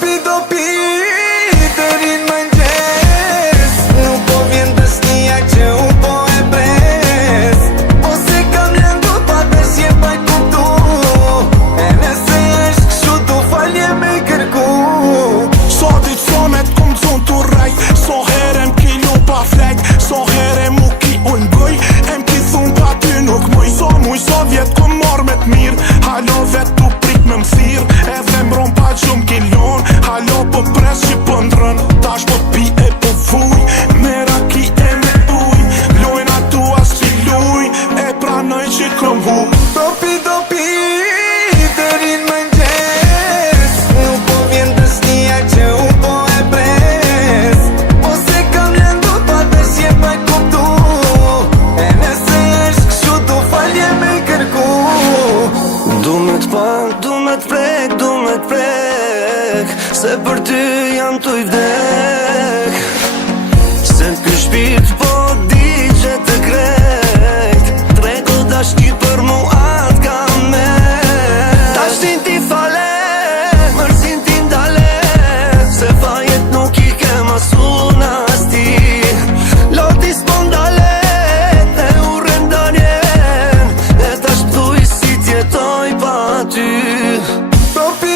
Dopi deri në mëngjes, nuk po vjen besnia që unë po e pres. Ose kam lëndu pa besje pa i kuptu, e nëse është kështu du falje me i kërku. So dit sonet kom zonë të rej, so herem kilo pa flejt, so herem u ki unë bëj, em ki thun pa ty nuk mëj. So muj so vjet kom marrë me t'mirë, halo vet tu prit me mthir, edhe mbron pa gjumë kilon. Halo po pres që po ndrën, tash po pi e po fuj, me raki e me uj, lojna tua s'pi luj, e pranoj që kom hu. Dopi deri në mëngjes, nuk po vjen besnia që unë po e pres. Ose kam lëndu pa besje pa i kuptu, e nëse është kështu du falje me i kërku. Du me t'pan, du me t'prek, du me t'prek, se për ty jam tu i vdek. Se t'ky shpirt po di që të krejt, treko dashni për mu atë kam me. Dashnin ti fale, mërzin ti ndale, se fajet nuk i ke masun as ti. Loti s'po ndale, e urren danjen, e tash pëthuj si t'jetoj pa ty. Dopi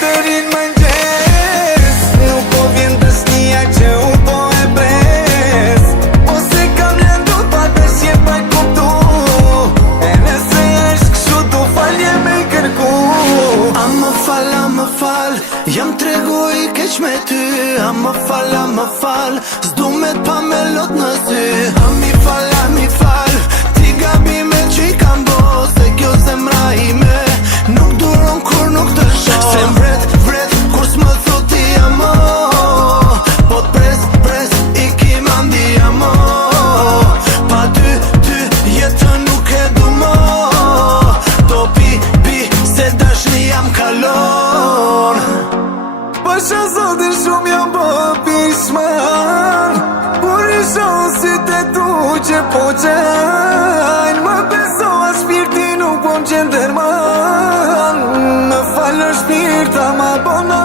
deri në mëngjes, nuk po vjen besnia që unë po e pres. Ose kam lëndu pa besje pa i kuptu, e nëse është kështu du falje me i kërku. A më fal, jam tregu i keq me ty. A më fal, s'du me t'pa me lot në sy. A mi fal, ti gabime që i kam bo, se kjo zemra ime nuk duron kur nuk të shoh. Se vret, kur s'më thot i amo, po t'pres, i ki mandi amo. Pa ty jetën nuk e du mo, dopi se dashni jam kalon. Pasha zotin shumë jam po pishman, por i shonë si të tu që po qajnë. Më besoa shpirti nuk po më qenë derman, më falë shpirta ma bona